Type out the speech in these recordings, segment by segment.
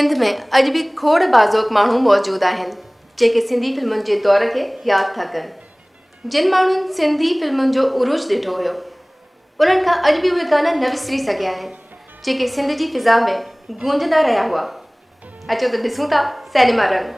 सिंध में अॼु बि खोड़ बाज़ोक माण्हू मौजूद आहिनि जेके सिंधी फिल्मुनि जे दौर खे यादि था कनि। जिन माण्हुनि सिंधी फिल्मुनि जो उरूज ॾिठो हुयो उन्हनि खां अॼु बि उहे गाना न विसरी सघिया आहिनि जेके सिंध जी फिज़ा में गूंजंदा रहिया हुआ। अचो त ॾिसूं था सिनेमा रंग।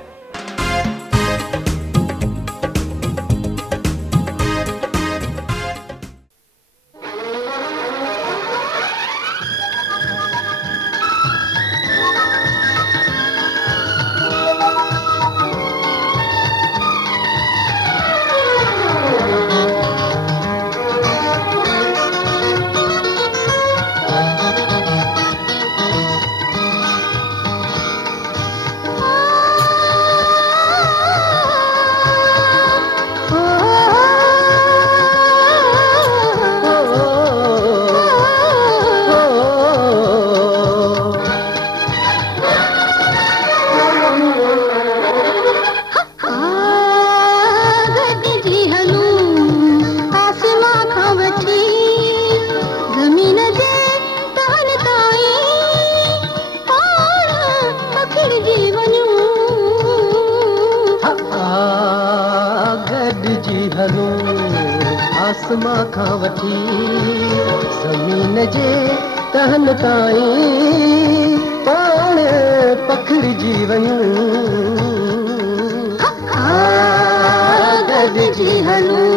आसमां खां वठी ज़मीन जे तहन ताईं पाण पखिड़िजी वञूं, गॾिजी हलूं।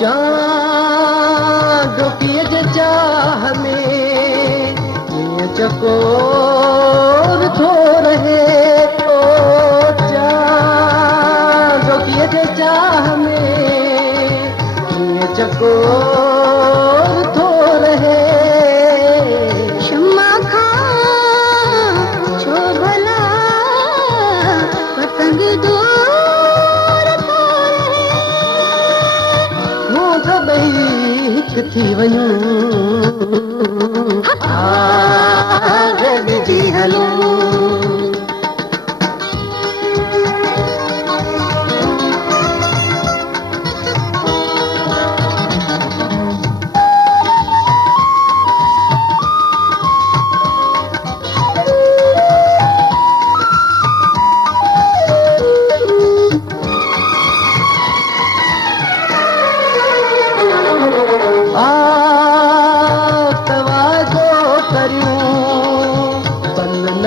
चांदोकीअ जे चाह में कीअं चकोर थो रहे, ओ चांदोकीअ जे चाह में कीअं चकोर थो रहे। शम्मा खां छो भला पतंग दूर थो रहे, मूं त ॿई हिकु थी वञूं, गॾिजी हलूं।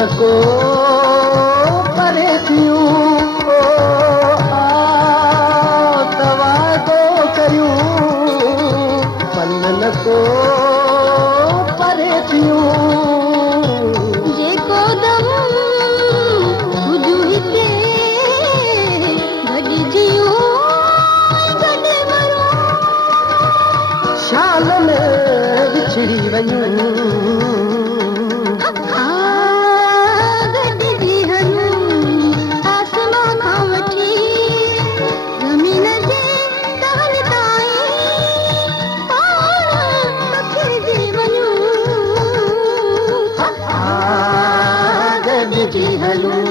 को परे थियूं तवादो करियूं, पन को परे थियूं। जेको दम हुजूं हिते गॾिजियूं, गॾु मरूं, शाल में विछड़ी वञूं, गॾिजी हलूं।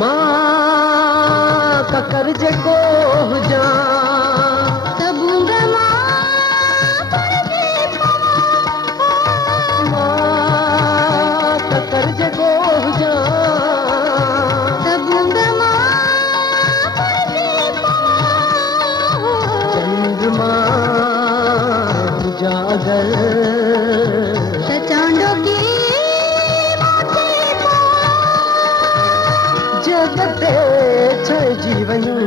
मां ककर जेको हुजां सबूंगा, मां ककर जेको हुजां सबूंगा, चंद्रमा जागर जगते छइजी वञूं,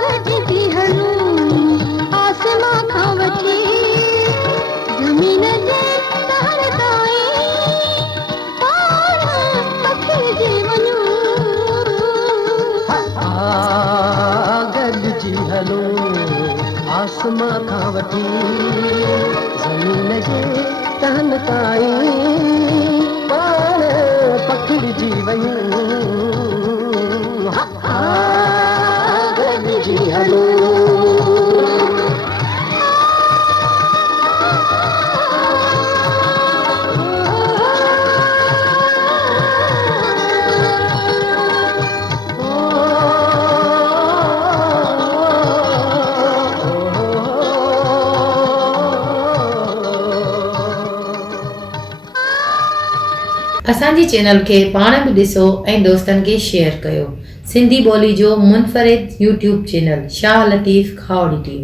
गॾिजी हलूं। आसमां खां वठी ज़मीन जे तहन ताईं पाण पखिड़िजी वञूं, गॾिजी हलूं। आसमां खां वठी ज़मीन जे तहन ताईं पाण पखिड़िजी वयूं गॾिजी हलो असांजी चैनल खे पाण बि ॾिसो ऐं दोस्तनि खे शेयर कयो। सिंधी ॿोली जो मुनफ़रिद YouTube channel Shah Latif खावड़ी TV.